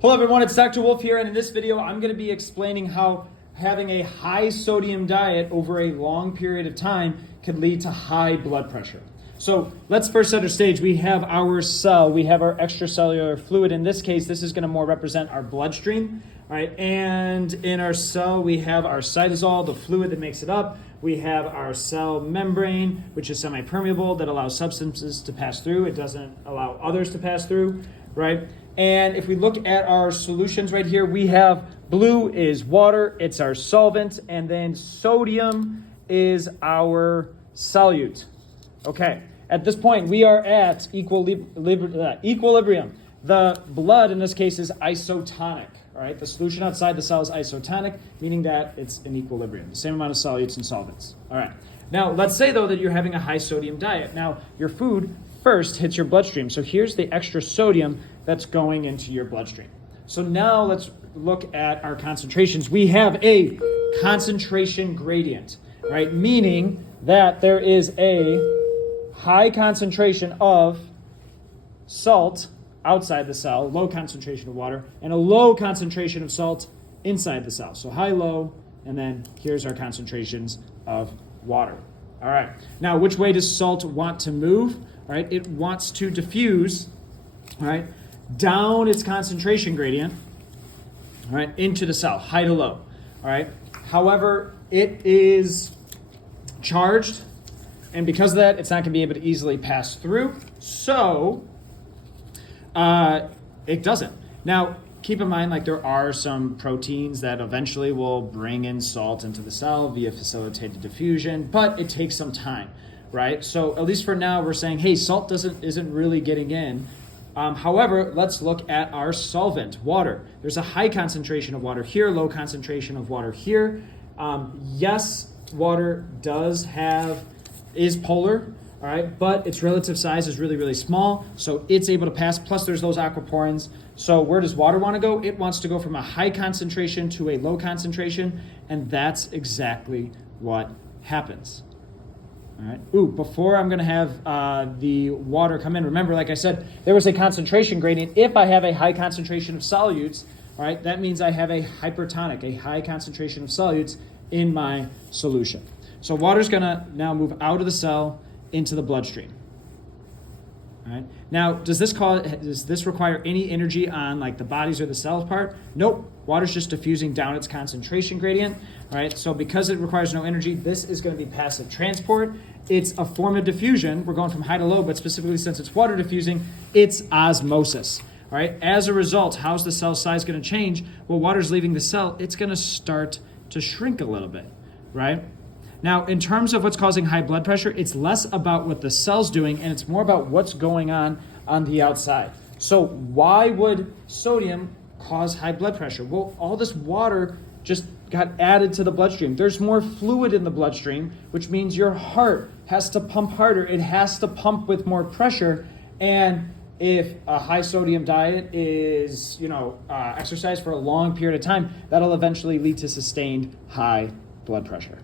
Hello everyone, it's Dr. Wolfe here, and in this video I'm going to be explaining how having a high sodium diet over a long period of time can lead to high blood pressure. So let's first set our stage. We have our cell, we have our extracellular fluid. In this case, this is going to more represent our bloodstream, right? And in our cell, we have our cytosol, the fluid that makes it up. We have our cell membrane, which is semi-permeable, that allows substances to pass through. It doesn't allow others to pass through, right? And if we look at our solutions right here, we have blue is water, it's our solvent, and then sodium is our solute. Okay, at this point, we are at equilibrium. The blood, in this case, is isotonic, all right? The solution outside the cell is isotonic, meaning that it's in equilibrium, the same amount of solutes and solvents, all right? Now, let's say, though, that you're having a high sodium diet. Now, your food first hits your bloodstream. So here's the extra sodium that's going into your bloodstream. So now let's look at our concentrations. We have a concentration gradient, right? Meaning that there is a high concentration of salt outside the cell, low concentration of water, and a low concentration of salt inside the cell. So high, low, and then here's our concentrations of water. All right. Now, which way does salt want to move? All right. It wants to diffuse, all right, down its concentration gradient, all right, into the cell, high to low. All right. However, it is charged, and because of that, it's not going to be able to easily pass through. So it doesn't. Now, keep in mind, like, there are some proteins that eventually will bring in salt into the cell via facilitated diffusion, but it takes some time, right? So at least for now, we're saying, hey, salt isn't really getting in. However, let's look at our solvent, water. There's a high concentration of water here, low concentration of water here. Yes, water is polar, all right, but its relative size is really, really small, so it's able to pass. Plus, there's those aquaporins. So where does water want to go? It wants to go from a high concentration to a low concentration, and that's exactly what happens. All right. Before I'm going to have the water come in, remember, like I said, there was a concentration gradient. If I have a high concentration of solutes, all right, that means I have a hypertonic, a high concentration of solutes in my solution. So water's going to now move out of the cell into the bloodstream. All right. Now, does this require any energy on, like, the bodies or the cells part? Nope. Water's just diffusing down its concentration gradient. All right. So because it requires no energy, this is going to be passive transport. It's a form of diffusion. We're going from high to low, but specifically since it's water diffusing, it's osmosis. All right. As a result, how's the cell size going to change? Well, water's leaving the cell. It's going to start to shrink a little bit, right? Now, in terms of what's causing high blood pressure, it's less about what the cell's doing, and it's more about what's going on the outside. So why would sodium cause high blood pressure? Well, all this water just got added to the bloodstream. There's more fluid in the bloodstream, which means your heart has to pump harder. It has to pump with more pressure. And if a high sodium diet is, exercised for a long period of time, that'll eventually lead to sustained high blood pressure.